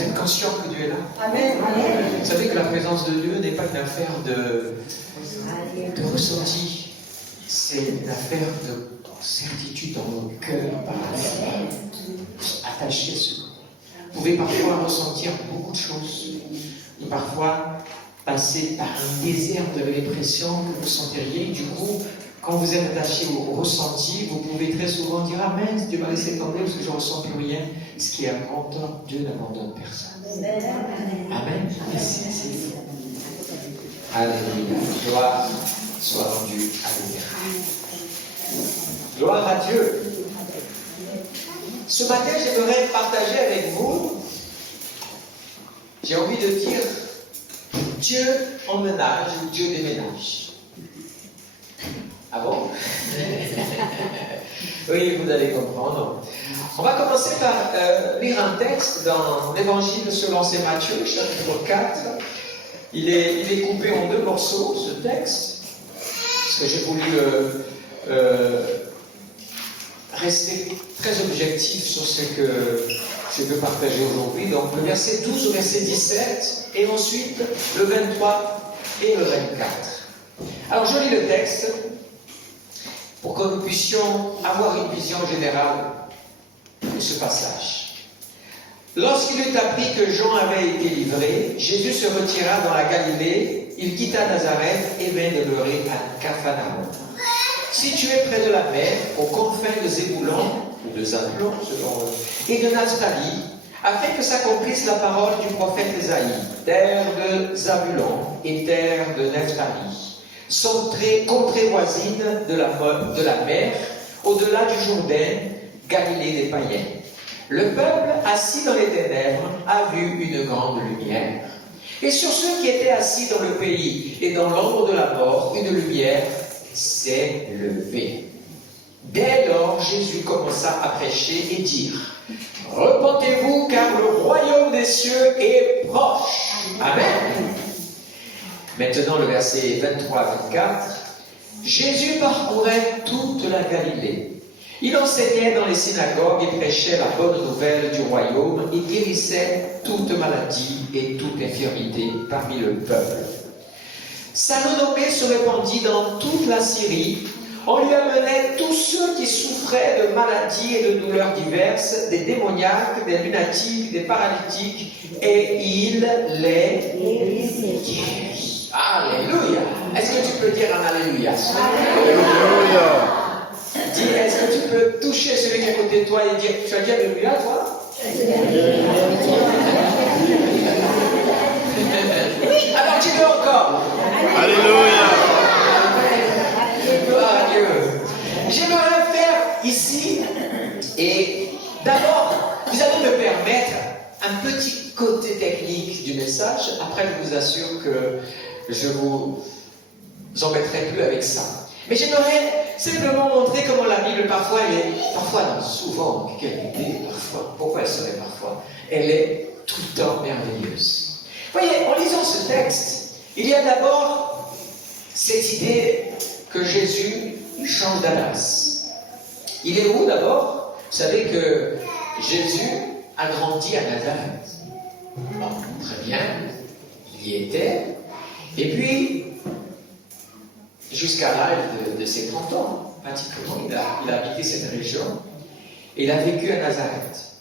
Vous êtes conscient que Dieu est là? Amen. Vous savez que la présence de Dieu n'est pas une affaire de ressenti, c'est une affaire de certitude dans nos cœurs par la foi. Attachez ce corps. Vous pouvez parfois ressentir beaucoup de choses, et parfois passer par un désert de l'impression que vous sentiriez. Du coup, quand vous êtes attaché au ressenti, vous pouvez très souvent dire Amen, Dieu m'a laissé tomber parce que je ne ressens plus rien. Ce qui est un grand temps, Dieu n'abandonne personne. Amen. Merci. Alléluia. Gloire soit rendue à l'éternel. Gloire à Dieu. Ce matin, j'aimerais partager avec vous, j'ai envie de dire, Dieu emménage ou Dieu déménage. Ah bon? Oui, vous allez comprendre. On va commencer par lire un texte dans l'Évangile selon saint Matthieu, chapitre 4. Il est coupé en 2 morceaux, ce texte, parce que j'ai voulu rester très objectif sur ce que je veux partager aujourd'hui. Donc le verset 12 au verset 17, et ensuite le 23 et le 24. Alors je lis le texte pour que nous puissions avoir une vision générale de ce passage. Lorsqu'il eut appris que Jean avait été livré, Jésus se retira dans la Galilée, il quitta Nazareth et vint demeurer à Capharnaüm, situé près de la mer, aux confins de Zébulon, ou de Zabulon, selon eux, et de Naphtali, afin que s'accomplisse la parole du prophète Ésaïe. Terre de Zabulon et terre de Naphtali sont contrées voisines de la mer, au-delà du Jourdain, Galilée des païens. Le peuple, assis dans les ténèbres, a vu une grande lumière. Et sur ceux qui étaient assis dans le pays et dans l'ombre de la mort, une lumière s'est levée. Dès lors, Jésus commença à prêcher et dire « Repentez-vous, car le royaume des cieux est proche. » Amen. Maintenant, le verset 23-24. Jésus parcourait toute la Galilée. Il enseignait dans les synagogues et prêchait la bonne nouvelle du royaume et guérissait toute maladie et toute infirmité parmi le peuple. Sa renommée se répandit dans toute la Syrie. On lui amenait tous ceux qui souffraient de maladies et de douleurs diverses, des démoniaques, des lunatiques, des paralytiques, et il les guérit. Alléluia. Est-ce que tu peux dire un Alléluia? Alléluia. Dis, est-ce que tu peux toucher celui qui est à côté de toi et dire, tu as dit Alléluia, toi? Alors tu veux encore? Alléluia. Gloire à Dieu. J'aimerais faire ici, et d'abord, vous allez me permettre un petit côté technique du message. Après, je vous assure que je vous embêterai plus avec ça. Mais j'aimerais simplement montrer comment la Bible, parfois, non, souvent, pourquoi elle serait parfois, elle est tout le temps merveilleuse. Voyez, en lisant ce texte, il y a d'abord cette idée que Jésus change d'adresse. Il est où d'abord? Vous savez que Jésus a grandi à Nazareth. Bon, très bien, il y était. Et puis, jusqu'à l'âge de ses 30 ans, pratiquement, il a habité cette région et il a vécu à Nazareth.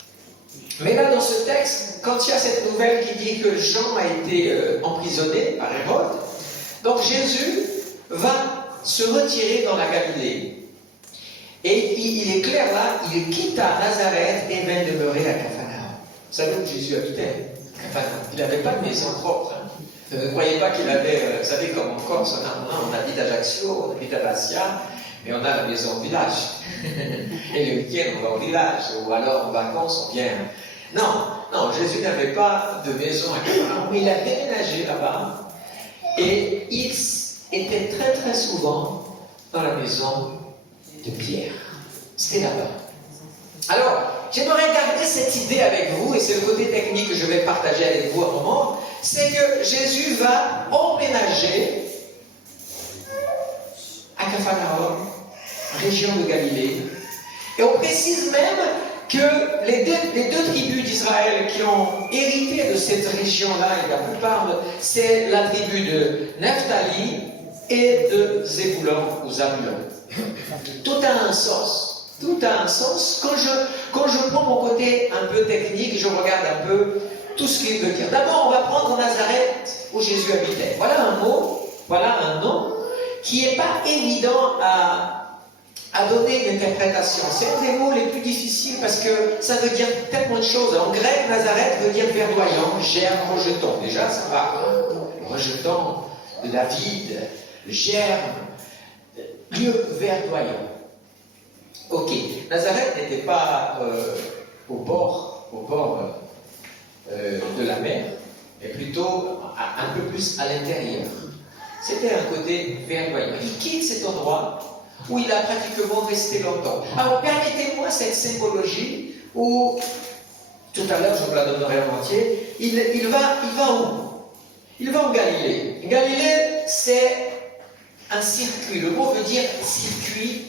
Mais là, dans ce texte, quand il y a cette nouvelle qui dit que Jean a été emprisonné par Hérode, donc Jésus va se retirer dans la Galilée. Et il est clair là, il quitta Nazareth et vint demeurer à Capharnaüm. Vous savez où Jésus habitait? Capharnaüm. Il n'avait pas de maison propre. Ne croyez pas qu'il avait, vous savez, comme en Corse, on habite à Ajaccio, on habite à Bastia, mais on a la maison au village. Et le week-end, on va au village, ou alors en vacances, on vient. Non, Jésus n'avait pas de maison à Capharnaüm, mais il a déménagé là-bas. Et il était très très souvent dans la maison de Pierre. C'était là-bas. Alors, j'aimerais garder cette idée avec vous, et c'est le côté technique que je vais partager avec vous à un moment, c'est que Jésus va emménager à Capharnaüm, région de Galilée, et on précise même que les deux tribus d'Israël qui ont hérité de cette région-là, et la plupart, c'est la tribu de Naphtali et de Zébulon ou Zabulon. Tout a un sens. Tout a un sens. Quand je prends mon côté un peu technique, je regarde un peu tout ce qu'il veut dire. D'abord, on va prendre Nazareth, où Jésus habitait. Voilà un mot, voilà un nom, qui n'est pas évident à donner une interprétation. C'est un des mots les plus difficiles parce que ça veut dire tellement de choses. En grec, Nazareth veut dire verdoyant, germe, rejeton. Déjà, ça va. Rejeton, de David, germe, lieu verdoyant. Ok, Nazareth n'était pas au bord de la mer, mais plutôt un peu plus à l'intérieur. C'était un côté verdoyant. Il quitte cet endroit où il a pratiquement resté longtemps. Alors permettez-moi cette symbologie où, tout à l'heure je vous la donnerai en entier, il va où? Il va en Galilée. Galilée, c'est un circuit. Le mot veut dire circuit,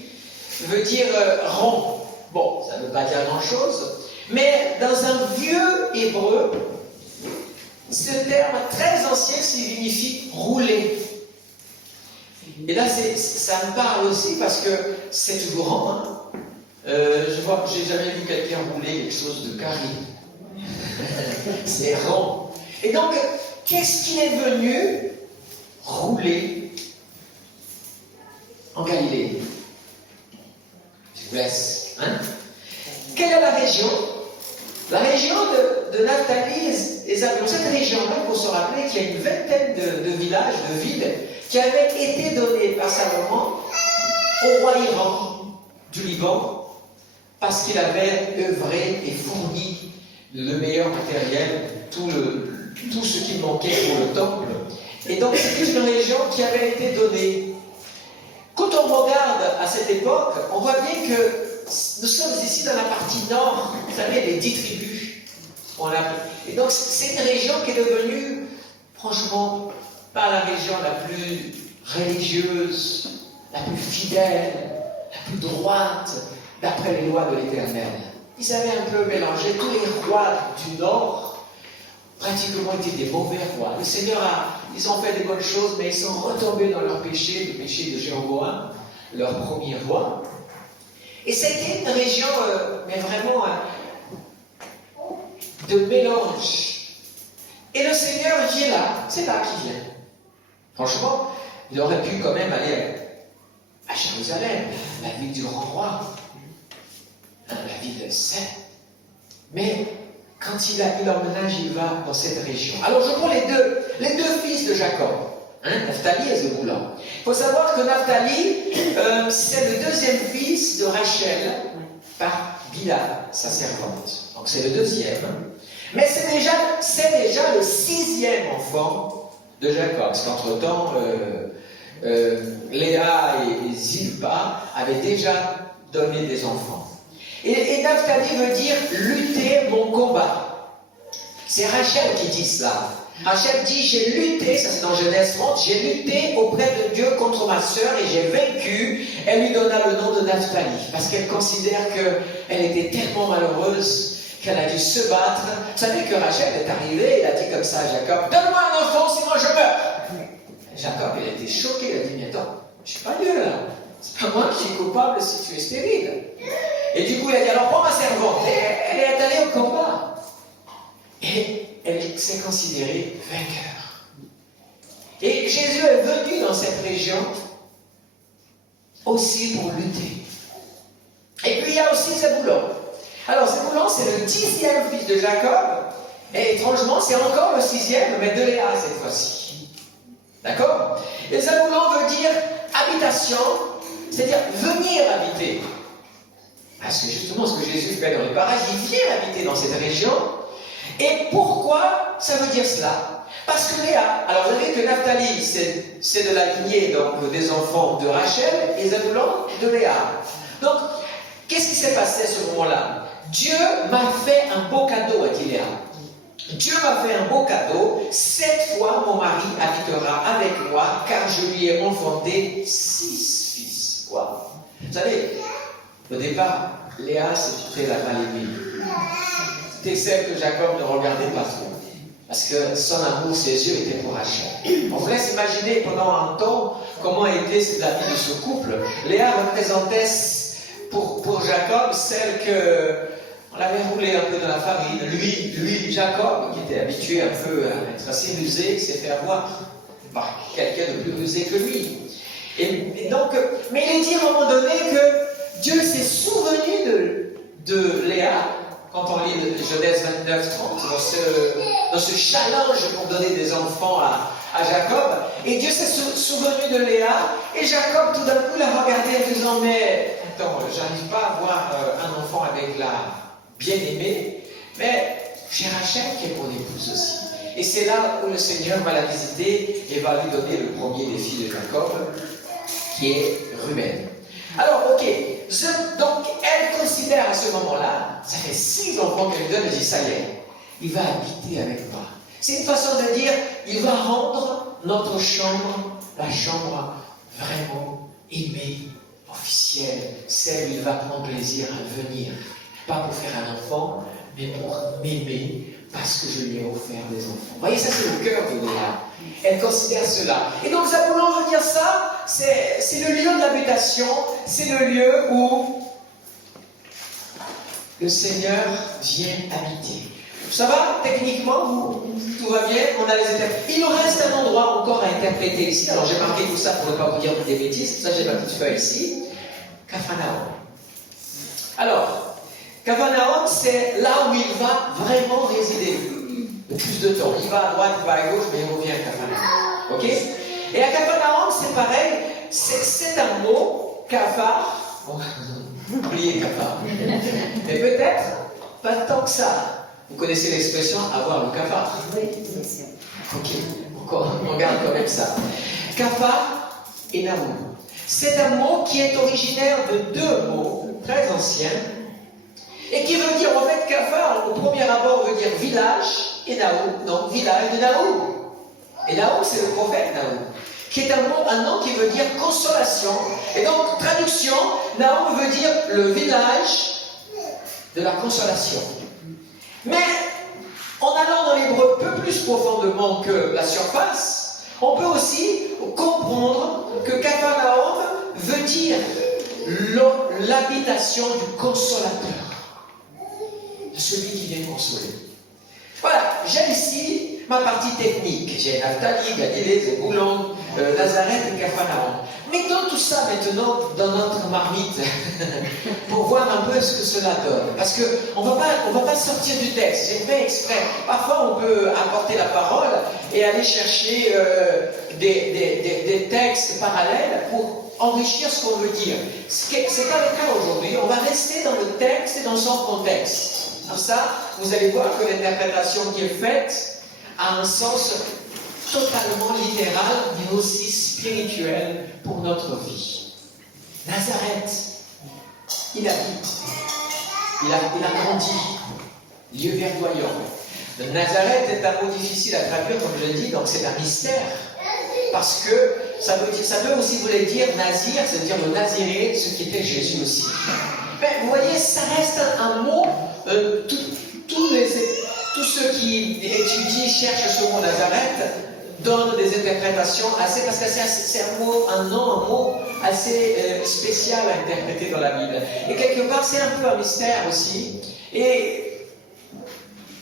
veut dire rond. Bon, ça ne veut pas dire grand-chose, mais dans un vieux hébreu, ce terme très ancien signifie rouler. Et là, ça me parle aussi parce que c'est toujours rond. Hein. Je vois que j'ai jamais vu quelqu'un rouler quelque chose de carré. C'est rond. Et donc, qu'est-ce qu'il est venu rouler en Galilée? Je vous laisse. Hein? Quelle est la région? La région de Naphtali et Zabulon. Cette région-là, il faut se rappeler qu'il y a une vingtaine de villages, de villes, qui avaient été donnés par Salomon au roi Hiram du Liban, parce qu'il avait œuvré et fourni le meilleur matériel, tout ce qui manquait pour le temple. Et donc c'est une région qui avait été donnée. Quand on regarde à cette époque, on voit bien que nous sommes ici dans la partie nord, vous savez, les 10 tribus. Et donc c'est une région qui est devenue, franchement, pas la région la plus religieuse, la plus fidèle, la plus droite, d'après les lois de l'Éternel. Ils avaient un peu mélangé, tous les rois du nord, pratiquement étaient des mauvais rois. Le Seigneur ils ont fait des bonnes choses, mais ils sont retombés dans leur péché, le péché de Jéroboam, leur premier roi. Et c'était une région, mais vraiment, de mélange. Et le Seigneur qui est là, c'est là qu'il vient. Franchement, il aurait pu quand même aller à Jérusalem, la ville du grand roi, la ville sainte. Mais quand il emménage, il va dans cette région. Alors je prends les deux fils de Jacob, Naphtali et Zébulon. Il faut savoir que Naphtali, c'est le deuxième fils de Rachel par Bila, sa servante. Donc c'est le deuxième. Mais c'est déjà le 6e enfant de Jacob. Parce qu'entre-temps, Léa et Zilpa avaient déjà donné des enfants. Et Naphtali veut dire lutter mon combat. C'est Rachel qui dit cela. Rachel dit, j'ai lutté, ça c'est dans Genèse 30, j'ai lutté auprès de Dieu contre ma sœur et j'ai vaincu. Elle lui donna le nom de Naphtali, parce qu'elle considère qu'elle était tellement malheureuse qu'elle a dû se battre. Vous savez que Rachel est arrivée, elle a dit comme ça à Jacob, donne-moi un enfant, sinon je meurs. Jacob, il a été choqué, il a dit, mais attends, je suis pas Dieu là. C'est pas moi qui suis coupable si tu es stérile. Et du coup, il a dit, alors prends ma servante. Et elle est allée au combat. Et elle s'est considérée vainqueur. Et Jésus est venu dans cette région aussi pour lutter. Et puis il y a aussi Zébulon. Alors Zébulon, c'est le 10e fils de Jacob. Et étrangement, c'est encore le 6e, mais de Léa cette fois-ci. D'accord? Et Zébulon veut dire habitation, c'est-à-dire venir habiter. Parce que justement, ce que Jésus fait dans le paradis, il vient habiter dans cette région. Et pourquoi ça veut dire cela? Parce que Léa, alors vous savez que Naphtali, c'est de la lignée donc, des enfants de Rachel, et Zébulon de Léa. Donc, qu'est-ce qui s'est passé à ce moment-là? Dieu m'a fait un beau cadeau, a dit Léa. Dieu m'a fait un beau cadeau. Cette fois, mon mari habitera avec moi, car je lui ai enfanté 6 fils. Quoi? Vous savez, au départ, Léa, c'était la mal-aimée. C'était celle que Jacob ne regardait pas trop. Parce que son amour, ses yeux étaient pour Rachel. On vous laisse imaginer pendant un temps comment était la vie de ce couple. Léa représentait pour Jacob celle que on l'avait roulé un peu dans la farine. Lui, Jacob, qui était habitué un peu à être assez rusé, s'est fait avoir par quelqu'un de plus rusé que lui. Et donc, mais il est dit à un moment donné que Dieu s'est souvenu de Léa, quand on lit Genèse 29, 30, dans ce challenge pour donner des enfants à Jacob. Et Dieu s'est souvenu de Léa, et Jacob tout d'un coup l'a regardé en disant, mais attends, j'arrive pas à avoir un enfant avec la bien-aimée, mais j'ai Rachel qui est mon épouse aussi. Et c'est là où le Seigneur va la visiter et va lui donner le premier des filles de Jacob, qui est Ruben. Alors, ok, donc elle considère à ce moment-là, ça fait 6 enfants qu'elle donne, elle dit, ça y est, il va habiter avec moi. C'est une façon de dire, il va rendre notre chambre, la chambre vraiment aimée, officielle, celle où il va prendre plaisir à venir. Pas pour faire un enfant, mais pour m'aimer, parce que je lui ai offert des enfants. Vous voyez, ça c'est le cœur de Léa. Elle considère cela. Et donc, Zabulon veut dire ça, c'est le lieu de l'habitation, c'est le lieu où le Seigneur vient habiter. Ça va, techniquement, tout va bien, on a les étapes. Il nous reste un endroit encore à interpréter ici. Alors, j'ai marqué tout ça pour ne pas vous dire des bêtises. Ça, j'ai ma petite feuille ici. Capharnaüm. Alors, Capharnaüm, c'est là où il va vraiment résider le plus de temps. Il va à droite, il va à gauche, mais il revient à Capharnaüm. Ok? Et à Capharnaüm, c'est pareil. C'est un mot, Caphar. Oubliez Caphar. Mais peut-être pas tant que ça. Vous connaissez l'expression avoir le cafard? Oui, bien sûr. Ok, on regarde quand même ça. Caphar et Naoum. C'est un mot qui est originaire de 2 mots très anciens et qui veut dire, en fait, Caphar, au premier abord, veut dire village et Naoum, donc village de Naoum. Et Naoum, c'est le prophète Naoum, qui est un nom qui veut dire consolation. Et donc, traduction, Naoum veut dire le village de la consolation. Mais, en allant dans l'hébreu un peu plus profondément que la surface, on peut aussi comprendre que Capharnaüm veut dire l'habitation du consolateur, de celui qui vient consoler. Voilà, j'ai ici ma partie technique. J'ai Naphtali, Galilée, Zébulon, Nazareth et Capharnaüm. Mettons tout ça maintenant dans notre marmite pour voir un peu ce que cela donne. Parce qu'on ne va pas sortir du texte. J'ai fait exprès. Parfois, on peut apporter la parole et aller chercher des textes parallèles pour enrichir ce qu'on veut dire. Ce n'est pas le cas aujourd'hui. On va rester dans le texte et dans son contexte. Comme ça, vous allez voir que l'interprétation qui est faite a un sens totalement littéral, mais aussi spirituel pour notre vie. Nazareth, il habite, il a grandi, lieu verdoyant. Le Nazareth est un mot difficile à traduire, comme je l'ai dit, donc c'est un mystère. Parce que ça peut aussi vouloir dire Nazir, c'est-à-dire le Naziré, ce qui était Jésus aussi. Mais vous voyez, ça reste un mot, tous ceux qui étudient, cherchent ce mot Nazareth, donnent des interprétations assez, parce que c'est un mot assez spécial à interpréter dans la Bible. Et quelque part, c'est un peu un mystère aussi. Et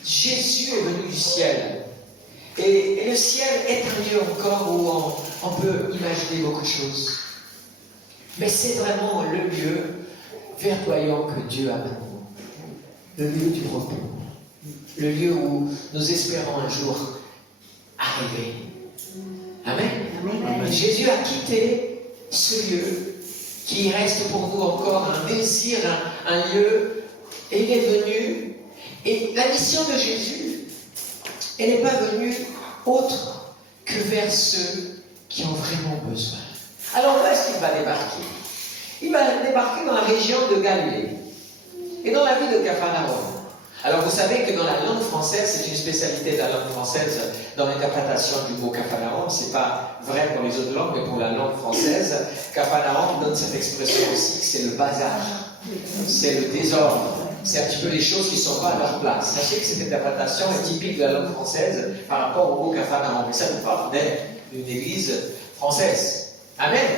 Jésus est venu du ciel. Et le ciel est un lieu encore où on peut imaginer beaucoup de choses. Mais c'est vraiment le lieu verdoyant que Dieu a maintenant. Le lieu du repos. Le lieu où nous espérons un jour arriver. Amen. Amen. Jésus a quitté ce lieu qui reste pour nous encore un désir, un lieu, et il est venu. Et la mission de Jésus, elle n'est pas venue autre que vers ceux qui ont vraiment besoin. Alors où est-ce qu'il va débarquer? Il va débarquer dans la région de Galilée et dans la ville de Capharnaüm. Alors vous savez que dans la langue française, c'est une spécialité de la langue française dans l'interprétation du mot Capharnaüm. Ce n'est pas vrai pour les autres langues, mais pour la langue française, Capharnaüm donne cette expression aussi que c'est le bazar. c'est le désordre. C'est un petit peu les choses qui ne sont pas à leur place. Sachez que cette interprétation est typique de la langue française par rapport au mot Capharnaüm. Mais ça nous parle d'une église française. Amen.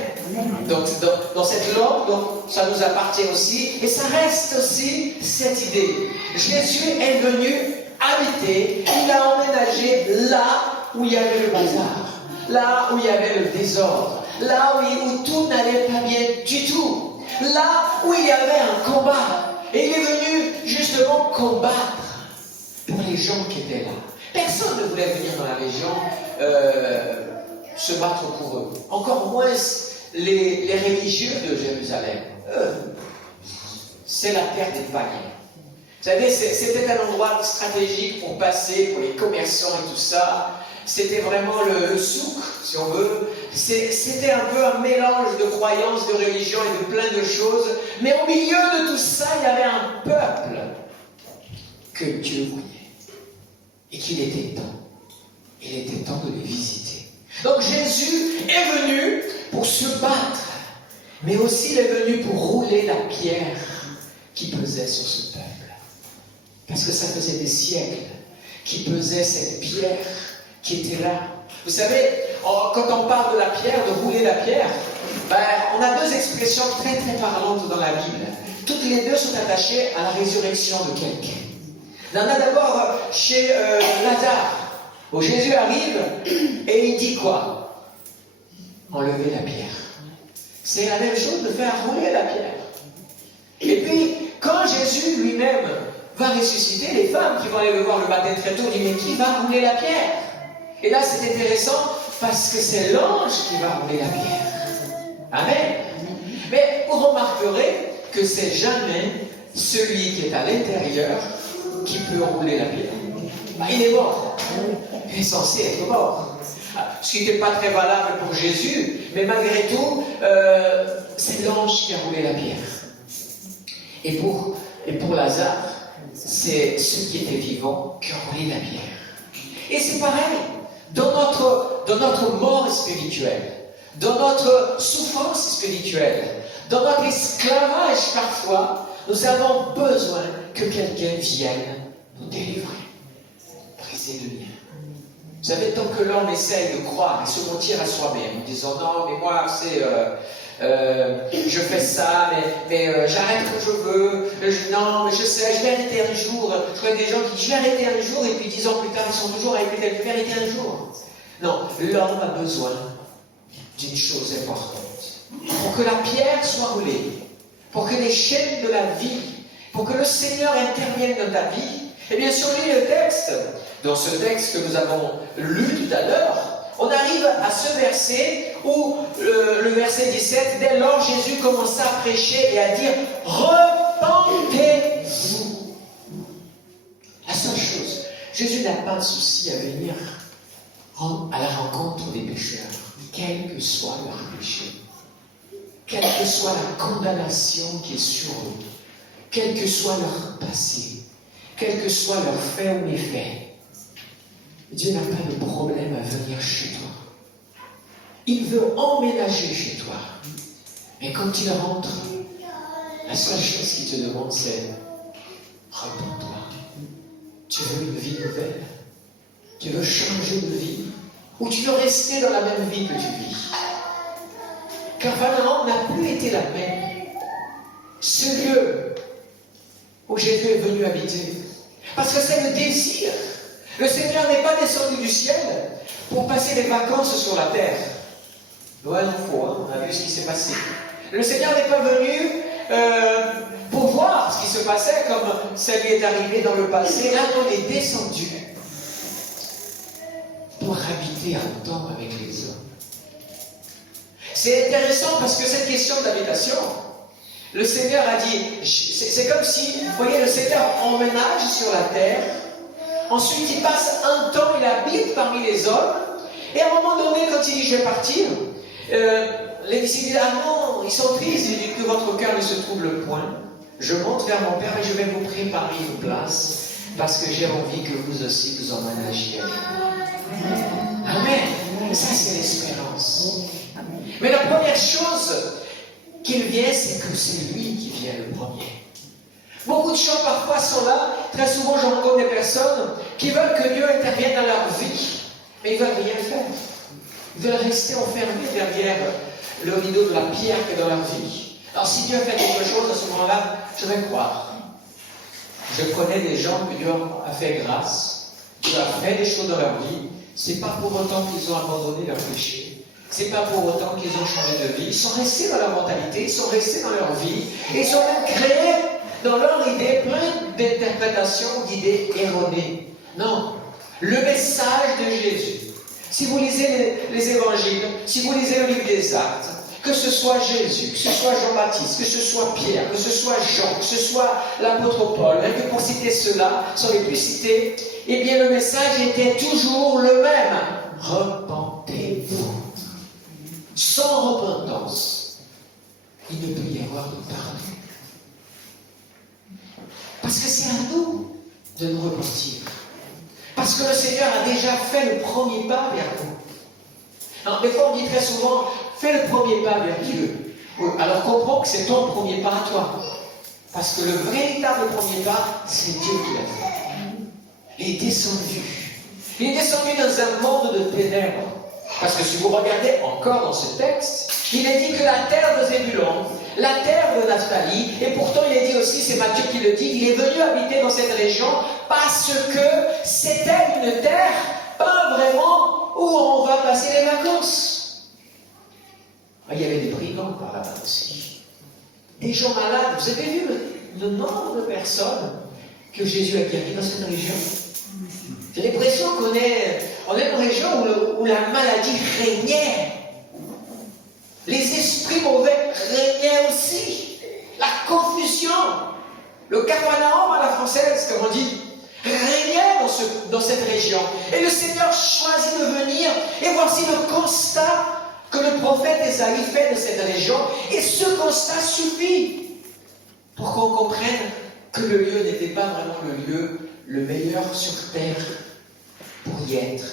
Donc, dans cette langue, donc, ça nous appartient aussi. Et ça reste aussi cette idée. Jésus est venu habiter. Il a emménagé là où il y avait le bazar. Là où il y avait le désordre. Là où tout n'allait pas bien du tout. Là où il y avait un combat. Et il est venu justement combattre pour les gens qui étaient là. Personne ne voulait venir dans la région se battre pour eux. Encore moins les religieux de Jérusalem. C'est la terre des païens. Vous savez, c'était un endroit stratégique pour passer, pour les commerçants et tout ça. C'était vraiment le souk, si on veut. C'était un peu un mélange de croyances, de religions et de plein de choses. Mais au milieu de tout ça, il y avait un peuple que Dieu voyait. Et qu'il était temps. Il était temps de les visiter. Donc Jésus est venu pour se battre. Mais aussi il est venu pour rouler la pierre qui pesait sur ce peuple. Parce que ça faisait des siècles qui pesait cette pierre qui était là. Vous savez, quand on parle de la pierre, de rouler la pierre, on a deux expressions très très parlantes dans la Bible. Toutes les deux sont attachées à la résurrection de quelqu'un. Il y en a d'abord chez Lazare, où Jésus arrive et il dit quoi? Enlever la pierre. C'est la même chose de faire rouler la pierre. Et puis, quand Jésus lui-même va ressusciter, les femmes qui vont aller le voir le matin très tôt disent, mais qui va rouler la pierre? Et là, c'est intéressant parce que c'est l'ange qui va rouler la pierre. Amen. Mais vous remarquerez que c'est jamais celui qui est à l'intérieur qui peut rouler la pierre. Il est mort. Il est censé être mort. Ce qui n'était pas très valable pour Jésus, mais malgré tout, c'est l'ange qui a roulé la pierre. Et pour Lazare, c'est ceux qui étaient vivants qui ont roulé la pierre. Et c'est pareil. Dans notre mort spirituelle, dans notre souffrance spirituelle, dans notre esclavage parfois, nous avons besoin que quelqu'un vienne nous délivrer, briser le lien. Vous savez, tant que l'homme essaye de croire et se mentir à soi-même, en disant non, mais moi, je fais ça, mais j'arrête quand je veux, non, mais je sais, je vais arrêter un jour. Je vois des gens qui disent, je vais arrêter un jour, et puis 10 ans plus tard, ils sont toujours avec lui, je vais arrêter un jour. Non, l'homme a besoin d'une chose importante. Pour que la pierre soit roulée, pour que les chaînes de la vie, pour que le Seigneur intervienne dans ta vie, et bien sûr, lis le texte. Dans ce texte que nous avons lu tout à l'heure, on arrive à ce verset où le verset 17, dès lors Jésus commença à prêcher et à dire « Repentez-vous ». La seule chose, Jésus n'a pas de souci à venir à la rencontre des pécheurs, quel que soit leur péché, quelle que soit la condamnation qui est sur eux, quel que soit leur passé, quel que soit leur fait ou méfait. Dieu n'a pas de problème à venir chez toi. Il veut emménager chez toi. Mais quand il rentre, la seule chose qu'il te demande, c'est repens-toi. Tu veux une vie nouvelle? Tu veux changer de vie? Ou tu veux rester dans la même vie que tu vis? Car Capharnaüm n'a plus été la même. Ce lieu où Jésus est venu habiter. Parce que c'est le désir. Le Seigneur n'est pas descendu du ciel pour passer des vacances sur la terre. Loin il faut, hein, on a vu ce qui s'est passé. Le Seigneur n'est pas venu pour voir ce qui se passait comme ça lui est arrivé dans le passé. Là, on est descendu pour habiter un temps avec les hommes. C'est intéressant parce que cette question d'habitation, le Seigneur a dit, c'est comme si, vous voyez, le Seigneur emménage sur la terre. Ensuite, il passe un temps, il habite parmi les hommes. Et à un moment donné, quand il dit « je vais partir », les disciples disent « ah non, ils sont tristes, il dit que votre cœur ne se trouble point. Je monte vers mon Père et je vais vous préparer une place, parce que j'ai envie que vous aussi vous emménagiez avec moi. » Amen. Ça, c'est l'espérance. Mais la première chose qu'il vient, c'est que c'est lui qui vient le premier. Beaucoup de choses parfois sont là. Très souvent, je rencontre des personnes qui veulent que Dieu intervienne dans leur vie, mais ils ne veulent rien faire. Ils veulent rester enfermés derrière le rideau de la pierre qui est dans leur vie. Alors si Dieu fait quelque chose, à ce moment-là, je vais croire. Je connais des gens que Dieu a fait grâce, Dieu a fait des choses dans leur vie. Ce n'est pas pour autant qu'ils ont abandonné leur péché. Ce n'est pas pour autant qu'ils ont changé de vie. Ils sont restés dans leur mentalité, ils sont restés dans leur vie, et ils ont même créé dans leur idée plein d'interprétations, d'idées erronées. Non, le message de Jésus. Si vous lisez les évangiles, si vous lisez le livre des Actes, que ce soit Jésus, que ce soit Jean-Baptiste, que ce soit Pierre, que ce soit Jean, que ce soit l'apôtre Paul, rien que pour citer ceux-là, sans les plus citer, eh bien le message était toujours le même. Repentez-vous. Sans repentance, il ne peut y avoir de pardon. Parce que c'est à nous de nous repentir. Parce que le Seigneur a déjà fait le premier pas vers nous. Alors, des fois, on dit très souvent, fais le premier pas vers Dieu. Alors, comprends que c'est ton premier pas à toi. Parce que le véritable premier pas, c'est Dieu qui l'a fait. Il est descendu. Il est descendu dans un monde de ténèbres. Parce que si vous regardez encore dans ce texte, il est dit que la terre de Zébulon, la terre de Naphtali, et pourtant il est dit aussi, c'est Matthieu qui le dit, il est venu habiter dans cette région parce que c'était une terre, pas vraiment où on va passer les vacances. Il y avait des brigands par là-bas aussi. Des gens malades. Vous avez vu le nombre de personnes que Jésus a guéries dans cette région? J'ai l'impression qu'on est dans une région où la maladie régnait. Les esprits mauvais régnaient aussi. La confusion. Le Capharnaüm à la française, comme on dit, régnait dans cette région. Et le Seigneur choisit de venir. Et voici le constat que le prophète Ésaïe fait de cette région. Et ce constat suffit pour qu'on comprenne que le lieu n'était pas vraiment le lieu le meilleur sur terre pour y être.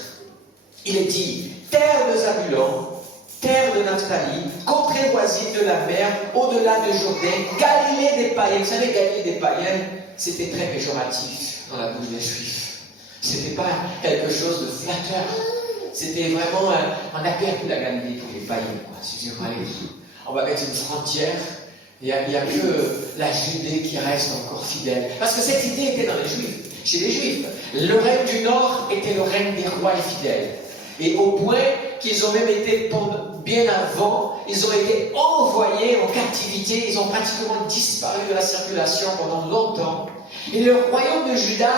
Il est dit, terre de Zabulon, terre de Naphtali, contrée voisine de la mer, au-delà de Jourdain, Galilée des païens. Vous savez, Galilée des païens, c'était très péjoratif dans la bouche des Juifs. C'était pas quelque chose de flatteur. C'était vraiment un appel pour la Galilée pour les païens. Excusez-moi, on va mettre une frontière. Il n'y a que la Judée qui reste encore fidèle. Parce que cette idée était dans les Juifs. Chez les Juifs, le règne du Nord était le règne des rois fidèles. Et au point qu'ils ont même été, bien avant, ils ont été envoyés en captivité, ils ont pratiquement disparu de la circulation pendant longtemps. Et le royaume de Juda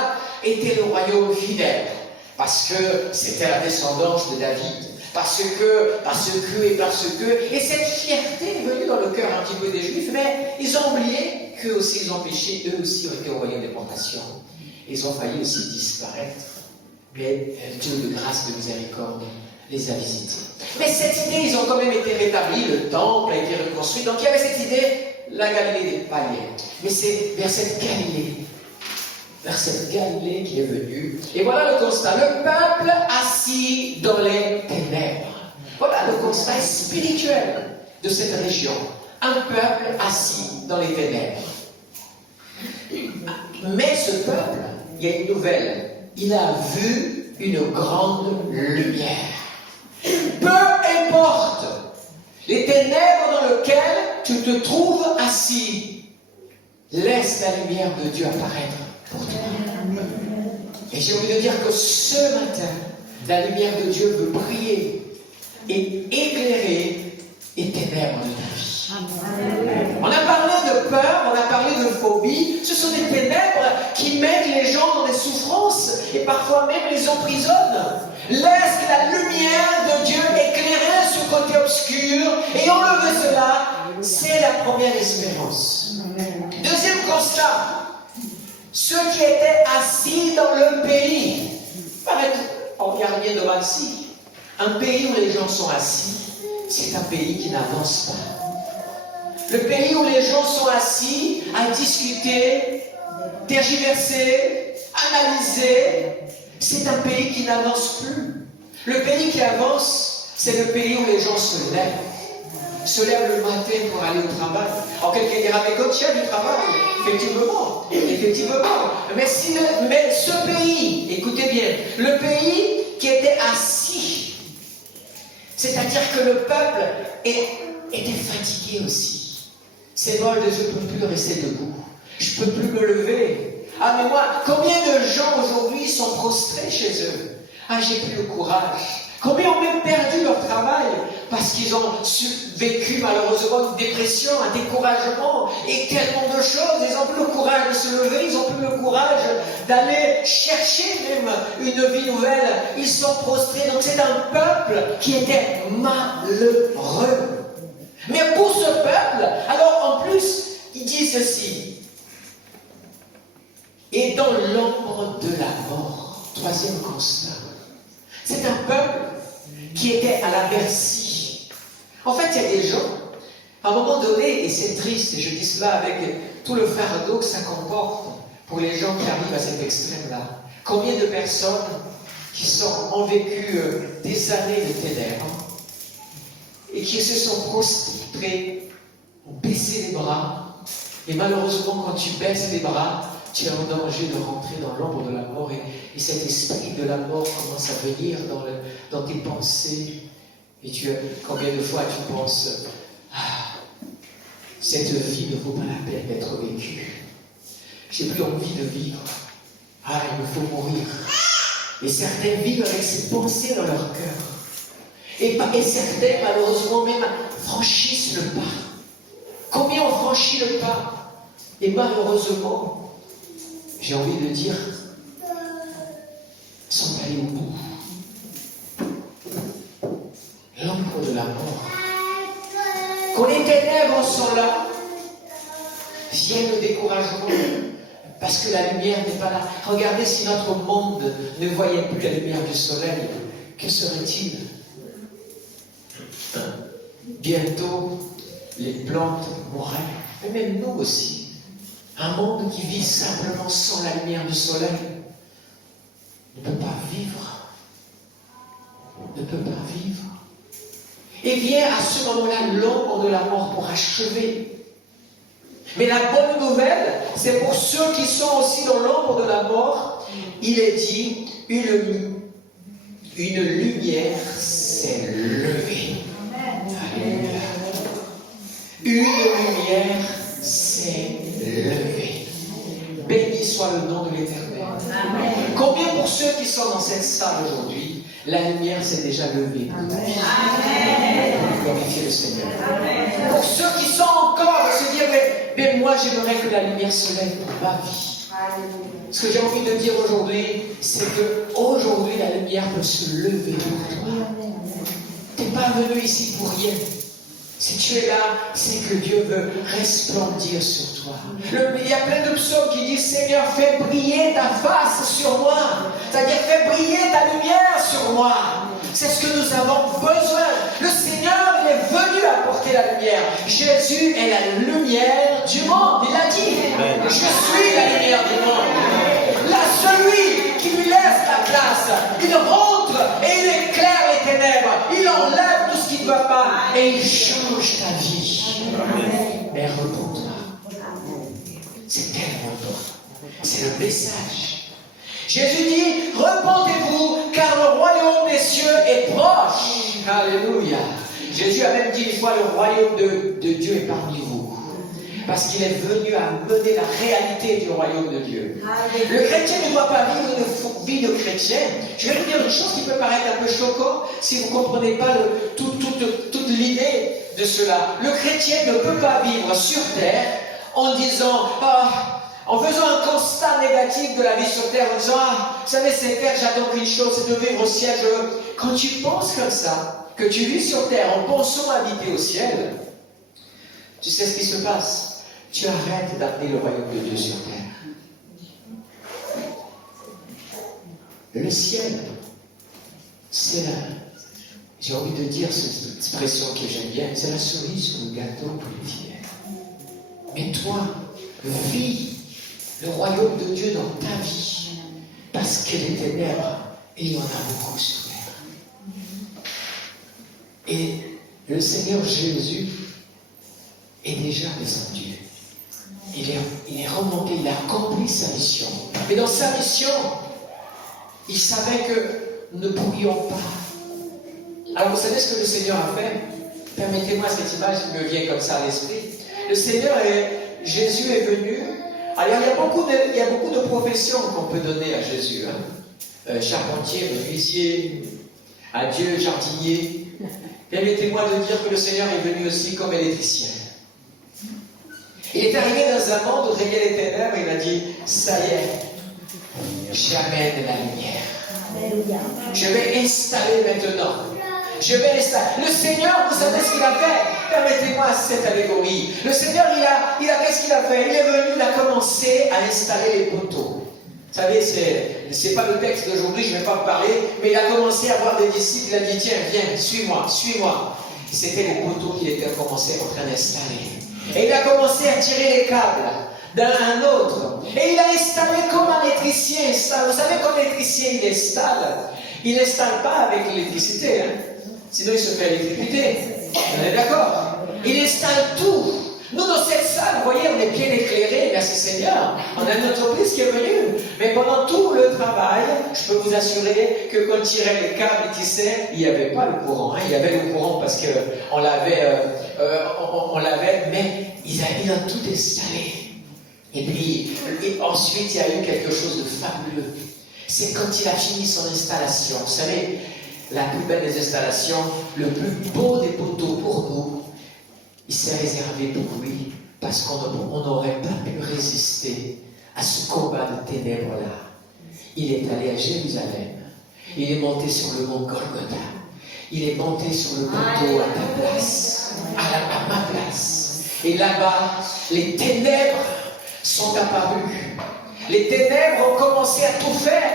était le royaume fidèle, parce que c'était la descendance de David. Parce que, et cette fierté est venue dans le cœur un petit peu des Juifs, mais ils ont oublié qu'eux aussi ils ont péché, eux aussi ont été envoyés en déportation. Ils ont failli aussi disparaître. Mais Dieu de grâce, de miséricorde, les a visités. Mais cette idée, ils ont quand même été rétablis, le temple a été reconstruit. Donc il y avait cette idée, la Galilée des païens. Mais c'est vers cette Galilée qui est venue. Et voilà le constat, le peuple assis dans les ténèbres. Voilà le constat spirituel de cette région. Un peuple assis dans les ténèbres. Mais ce peuple, il y a une nouvelle. Il a vu une grande lumière. Peu importe les ténèbres dans lesquelles tu te trouves assis, laisse la lumière de Dieu apparaître pour toi. Et j'ai envie de dire que ce matin, la lumière de Dieu veut briller et éclairer les ténèbres de ta vie. On a parlé de peur, on a parlé de phobie. Ce sont des ténèbres qui mettent les gens dans des souffrances et parfois même les emprisonnent. Laisse la lumière de Dieu éclairer ce côté obscur et enlever cela. C'est la première espérance. Deuxième constat. Ceux qui étaient assis dans le pays. On regarde bien devant ici. Un pays où les gens sont assis, c'est un pays qui n'avance pas. Le pays où les gens sont assis à discuter, tergiverser, analyser, c'est un pays qui n'avance plus. Le pays qui avance, c'est le pays où les gens se lèvent. se lève le matin pour aller au travail. Alors quelqu'un dira, mais quand tu as du travail, effectivement. Mais ce pays, écoutez bien, le pays qui était assis, c'est-à-dire que le peuple était fatigué aussi. C'est bon, je ne peux plus rester debout. Je ne peux plus me lever. Ah mais moi, combien de gens aujourd'hui sont prostrés chez eux? Ah, j'ai plus le courage. Combien ont même perdu leur travail parce qu'ils ont vécu malheureusement une dépression, un découragement et tellement de choses. Ils n'ont plus le courage de se lever, ils n'ont plus le courage d'aller chercher même une vie nouvelle. Ils sont prostrés. Donc c'est un peuple qui était malheureux. Mais pour ce peuple, alors en plus, il dit ceci. Et dans l'ombre de la mort, troisième constat. C'est un peuple qui était à la merci. En fait, il y a des gens, à un moment donné, et c'est triste, et je dis cela avec tout le fardeau que ça comporte pour les gens qui arrivent à cet extrême-là. Combien de personnes qui ont vécu des années de ténèbres et qui se sont prostrés, ont baissé les bras, et malheureusement, quand tu baisses les bras, tu es en danger de rentrer dans l'ombre de la mort et cet esprit de la mort commence à venir dans tes pensées. Et combien de fois tu penses, cette vie ne vaut pas la peine d'être vécue. J'ai plus envie de vivre. Il me faut mourir. Et certains vivent avec ces pensées dans leur cœur. Et certains, malheureusement, même franchissent le pas. Combien ont franchi le pas? Et malheureusement, j'ai envie de dire, sont allés au bout. L'ombre de la mort. Quand les ténèbres sont là, vient le découragement, parce que la lumière n'est pas là. Regardez, si notre monde ne voyait plus la lumière du soleil, que serait-il? Bientôt, les plantes mourraient, mais même nous aussi. Un monde qui vit simplement sans la lumière du soleil ne peut pas vivre. Ne peut pas vivre. Et vient à ce moment-là l'ombre de la mort pour achever. Mais la bonne nouvelle, c'est pour ceux qui sont aussi dans l'ombre de la mort, il est dit, une lumière s'est levée. Alléluia. Une lumière s'est levée. Béni soit le nom de l'Éternel. Combien pour ceux qui sont dans cette salle aujourd'hui, la lumière s'est déjà levée pour ta vie. Glorifiez le Seigneur. Pour ceux qui sont encore à se dire, mais moi j'aimerais que la lumière se lève pour ma vie. Ce que j'ai envie de dire aujourd'hui, c'est que aujourd'hui la lumière peut se lever pour toi. Tu n'es pas venu ici pour rien. Si tu es là, c'est que Dieu veut resplendir sur toi. Il y a plein de psaumes qui disent, Seigneur, fais briller ta face sur moi. C'est-à-dire, fais briller ta lumière sur moi. C'est ce que nous avons besoin. Le Seigneur, il est venu apporter la lumière. Jésus est la lumière du monde. Il a dit, je suis la lumière du monde. Là, celui qui lui laisse la place, il rentre et il éclaire les ténèbres. Il enlève tout ce qui ne va pas et il change ta vie. Et repens-toi. C'est tellement bon. C'est le message. Jésus dit, repentez-vous, car le royaume des cieux est proche. Alléluia. Jésus a même dit une fois, le royaume de Dieu est parmi vous. Parce qu'il est venu à mener la réalité du royaume de Dieu. Le chrétien ne doit pas vivre une vie de chrétien. Je vais vous dire une chose qui peut paraître un peu choquante si vous ne comprenez pas toute l'idée de cela. Le chrétien ne peut pas vivre sur terre en disant, en faisant un constat négatif de la vie sur terre, en disant, vous savez, c'est terre, j'attends qu'une chose, c'est de vivre au ciel. Quand tu penses comme ça, que tu vis sur terre en pensant habiter au ciel, tu sais ce qui se passe. Tu arrêtes d'amener le royaume de Dieu sur terre. Le ciel, c'est la... J'ai envie de dire cette expression que j'aime bien, c'est la cerise sur le gâteau pour les fidèles. Mais toi, vis le royaume de Dieu dans ta vie, parce que les ténèbres, il y en a beaucoup sur terre. Et le le Seigneur Jésus est déjà descendu. Il est remonté, il a accompli sa mission. Mais dans sa mission, il savait que nous ne pourrions pas. Alors vous savez ce que le Seigneur a fait? Permettez-moi cette image qui me vient comme ça à l'esprit. Jésus est venu. Alors il y a beaucoup de professions qu'on peut donner à Jésus. Charpentier, menuisier, adieu, jardinier. Permettez-moi de dire que le Seigneur est venu aussi comme électricien. Il est arrivé dans un monde où régnaient les ténèbres et il a dit, ça y est, j'amène la lumière. Je vais installer maintenant. Je vais installer. Le Seigneur, vous savez ce qu'il a fait? Permettez-moi cette allégorie. Le Seigneur, qu'est-ce qu'il a fait? Il est venu, il a commencé à installer les poteaux. Vous savez, c'est pas le texte d'aujourd'hui, je ne vais pas en parler, mais il a commencé à voir des disciples, il a dit, tiens, viens, suis-moi, suis-moi. C'était les poteaux qu'il était commencé en train d'installer. Et il a commencé à tirer les câbles d'un à un autre. Et il a installé comme un électricien installe. Vous savez, comme l'électricien, il n'installe pas avec l'électricité. Sinon, il se fait électrocuter. On est d'accord? Il installe tout. Nous, dans cette salle, vous voyez, on est bien éclairés, merci Seigneur. On a une entreprise qui est venue. Mais pendant tout le travail, je peux vous assurer que quand il tirait les câbles, il n'y avait pas le courant. Il y avait le courant parce qu'on l'avait, mais ils ont tout installé. Et puis, ensuite, il y a eu quelque chose de fabuleux. C'est quand il a fini son installation. Vous savez, la plus belle des installations, le plus beau des poteaux pour nous, il s'est réservé pour lui parce qu'on n'aurait pas pu résister à ce combat de ténèbres-là. Il est allé à Jérusalem. Il est monté sur le mont Golgotha. Il est monté sur le poteau à ta place, à ma place. Et là-bas, les ténèbres sont apparues. Les ténèbres ont commencé à tout faire.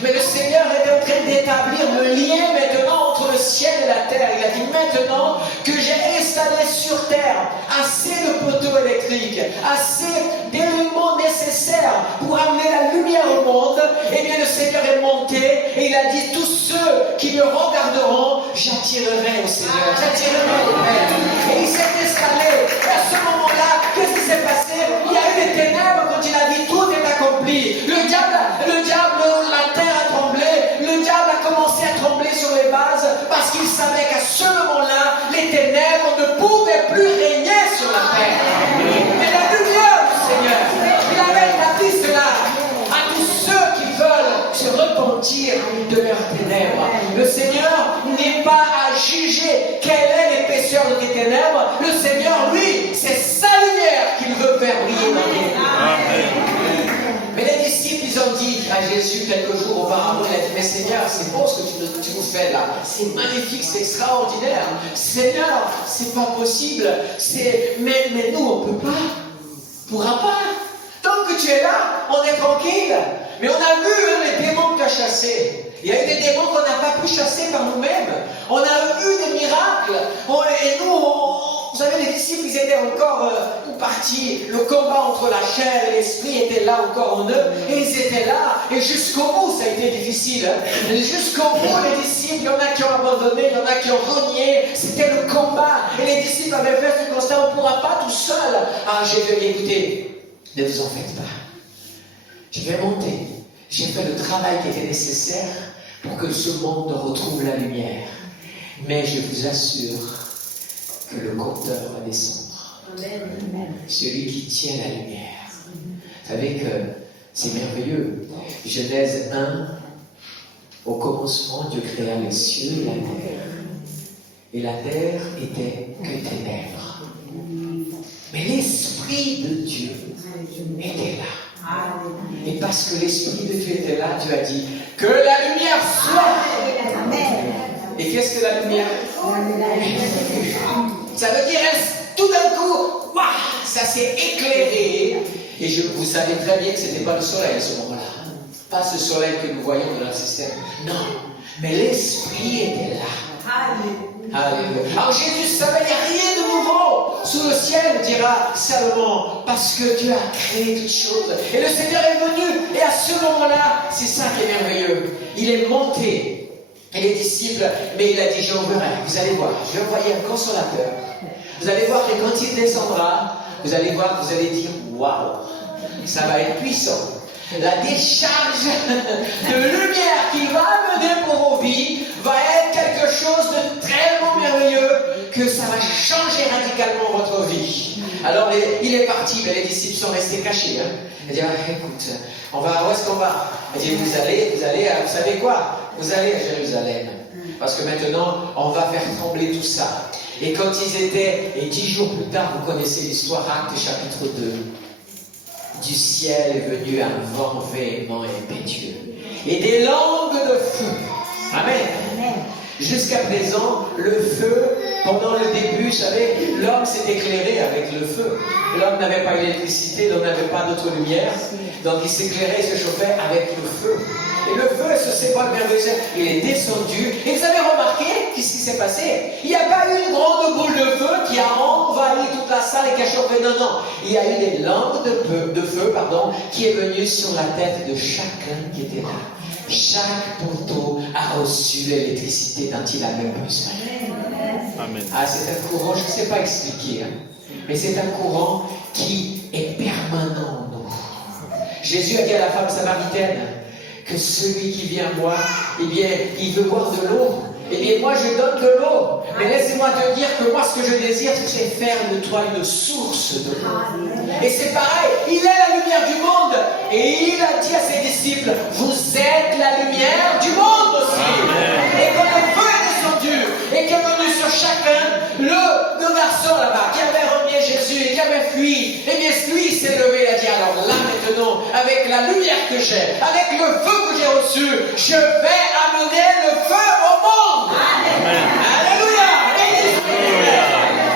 Mais le Seigneur est en train d'établir le lien maintenant entre le ciel et la terre. Il a dit maintenant que j'ai installé sur terre assez de poteaux électriques, assez d'éléments nécessaires pour amener la lumière au monde. Et bien le Seigneur est monté et il a dit tous ceux qui me regarderont, j'attirerai au Seigneur, j'attirerai au Père. Et il s'est installé. Et à ce moment-là, qu'est-ce qui s'est passé? Il y a eu des ténèbres quand il a dit tout est accompli. Le diable, la terre a tremblé, le diable a commencé à trembler sur les bases parce qu'il savait qu'à ce moment-là, les ténèbres ne pouvaient plus régner sur la terre. Mais la lumière du Seigneur, il avait établi cela à tous ceux qui veulent se repentir de leurs ténèbres. Le Seigneur n'est pas à juger quelle est l'épaisseur de tes ténèbres. Le Seigneur, lui, c'est sa lumière qu'il veut faire briller dans tes ténèbres. Mais les disciples, ils ont dit à Jésus quelques jours auparavant, il a dit, mais Seigneur, c'est bon ce que tu nous fais là. C'est magnifique, c'est extraordinaire. Seigneur, c'est pas possible. Mais nous, on peut pas. On pourra pas. Tant que tu es là, on est tranquille. Mais on a vu les démons que tu as chassés. Il y a eu des démons qu'on n'a pas pu chasser par nous-mêmes. On a vu des miracles. Et nous, vous savez, les disciples, ils étaient encore partis. Le combat entre la chair et l'esprit était là encore en eux. Et ils étaient là. Et jusqu'au bout, ça a été difficile. Jusqu'au bout, les disciples, il y en a qui ont abandonné, il y en a qui ont renié. C'était le combat. Et les disciples avaient fait ce constat, on ne pourra pas tout seul. Ah, j'ai dit, écoutez, ne vous en faites pas. Je vais monter. J'ai fait le travail qui était nécessaire pour que ce monde retrouve la lumière. Mais je vous assure que le compteur va descendre. Amen. Celui qui tient la lumière. Vous savez que c'est merveilleux. Genèse 1, au commencement, Dieu créa les cieux et la terre. Et la terre était que ténèbres. Mais l'Esprit de Dieu était là. Et parce que l'Esprit de Dieu était là, Dieu a dit que la lumière soit. Et qu'est-ce que la lumière? Ça veut dire tout d'un coup, waouh, ça s'est éclairé. Et vous savez très bien que ce n'était pas le soleil à ce moment-là. Pas ce soleil que nous voyons dans notre système. Non, mais l'Esprit était là. Alléluia. Alors Jésus savait, il n'y a rien de nouveau sous le ciel, dira Salomon, parce que Dieu a créé toutes choses. Et le Seigneur est venu, et à ce moment-là, c'est ça qui est merveilleux. Il est monté. Et les disciples, mais il a dit, j'enverrai, vous allez voir, je vais envoyer un consolateur. Vous allez voir que quand il descendra, vous allez voir, vous allez dire, waouh, ça va être puissant. La décharge de lumière qui va mener pour vos vies va être quelque chose de tellement merveilleux que ça va changer radicalement votre vie. Alors il est parti, mais les disciples sont restés cachés. Il dit, écoute, où est-ce qu'on va? Il dit, vous allez, vous savez quoi? Vous allez à Jérusalem. Parce que maintenant, on va faire trembler tout ça. Et quand ils étaient, et 10 jours plus tard, vous connaissez l'histoire, Actes chapitre 2. Du ciel est venu un vent véhément et impétueux. Et des langues de feu. Amen. Amen. Jusqu'à présent, le feu, pendant le début, vous savez, l'homme s'est éclairé avec le feu. L'homme n'avait pas d'électricité, l'homme n'avait pas d'autre lumière. Donc il s'éclairait, il se chauffait avec le feu. Et le feu, ce symbole merveilleux, il est descendu. Et vous avez remarqué, qu'est-ce qui s'est passé? Il n'y a pas eu une grande boule de feu qui a envahi toute la salle et qui a chauffé. Non, non. Il y a eu des langues de feu, qui est venue sur la tête de chacun qui était là. Chaque poteau a reçu l'électricité dont il avait besoin. Amen. Ah, c'est un courant, je ne sais pas expliquer, mais c'est un courant qui est permanent en nous. Jésus a dit à la femme samaritaine que celui qui vient à moi, eh bien, il veut boire de l'eau. Eh bien, moi, je donne de l'eau. Mais laissez-moi te dire que moi, ce que je désire, c'est faire de toi une source de l'eau. Et c'est pareil, il est la lumière du monde. Et il a dit à ses disciples, vous êtes la lumière du monde aussi. Et quand le feu est descendu, et qu'est venu sur chacun, le garçon là-bas, qui avait remis Jésus et qui avait fui, eh bien, lui s'est levé, il a dit, alors là, maintenant, avec la lumière que j'ai, avec le feu que j'ai reçu, je vais amener le feu au monde. Amen. Alléluia.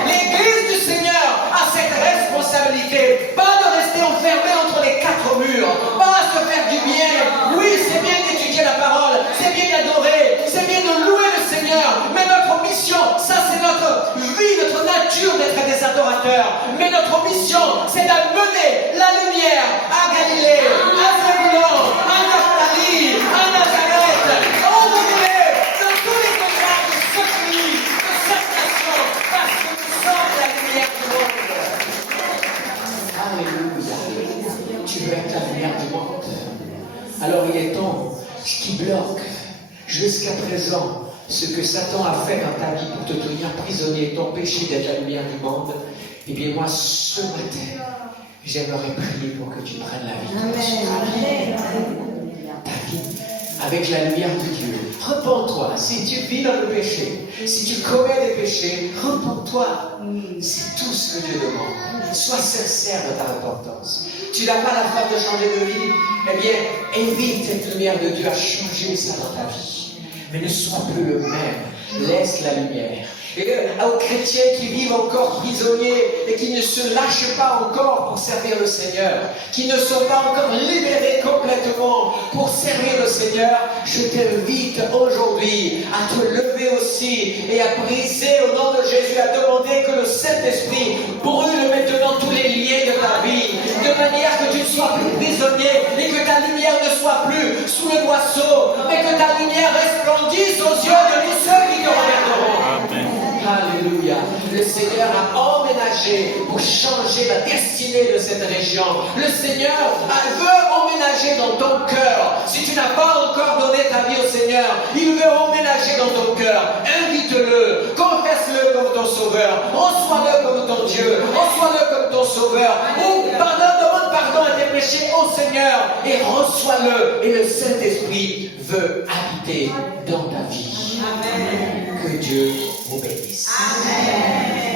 L'Église du Seigneur a cette responsabilité, pas de rester enfermé entre les 4 murs, pas se faire du bien. Oui, c'est bien d'étudier la parole, c'est bien d'adorer, c'est bien de louer le Seigneur, mais notre mission, ça c'est notre vie, notre nature d'être des adorateurs. Mais notre mission, c'est d'amener la lumière à Galilée, à Zébulon, à Naphtali, à Nazareth, où vous voulez, dans tous les degrés de ce pays, de cette nation, parce que nous sommes la lumière du monde. Alléluia. Tu veux être la lumière du monde. Alors il est temps, ce qui bloque jusqu'à présent, ce que Satan a fait dans ta vie pour te tenir prisonnier, ton péché d'être la lumière du monde, eh bien moi, ce matin, j'aimerais prier pour que tu prennes la vie. Ta vie avec la lumière de Dieu. Repens-toi. Si tu vis dans le péché, si tu commets des péchés, repens-toi. C'est tout ce que Dieu demande. Sois sincère dans ta repentance. Tu n'as pas la force de changer de vie, eh bien, invite cette lumière de Dieu à changer ça dans ta vie. Mais ne sois plus le même. Laisse la lumière. Et aux chrétiens qui vivent encore prisonniers et qui ne se lâchent pas encore pour servir le Seigneur, qui ne sont pas encore libérés complètement pour servir le Seigneur, je t'invite aujourd'hui à te lever aussi et à briser au nom de Jésus, à demander que le Saint-Esprit brûle maintenant tous les liens de ta vie, de manière que tu ne sois plus prisonnier et que ta lumière ne soit plus sous le boisseau, mais que ta lumière resplendisse aux yeux de tous ceux qui te regarderont. Amen. Alléluia. Le Seigneur a emménagé pour changer la destinée de cette région. Le Seigneur veut emménager dans ton cœur. Si tu n'as pas encore donné ta vie au Seigneur, il veut emménager dans ton cœur. Invite-le, confesse-le comme ton sauveur, reçois-le comme ton Dieu, reçois-le comme ton sauveur. Ou demande pardon à tes péchés au Seigneur et reçois-le. Et le Saint-Esprit veut habiter dans ta vie. Amen. Que Dieu vous bénisse. Amen.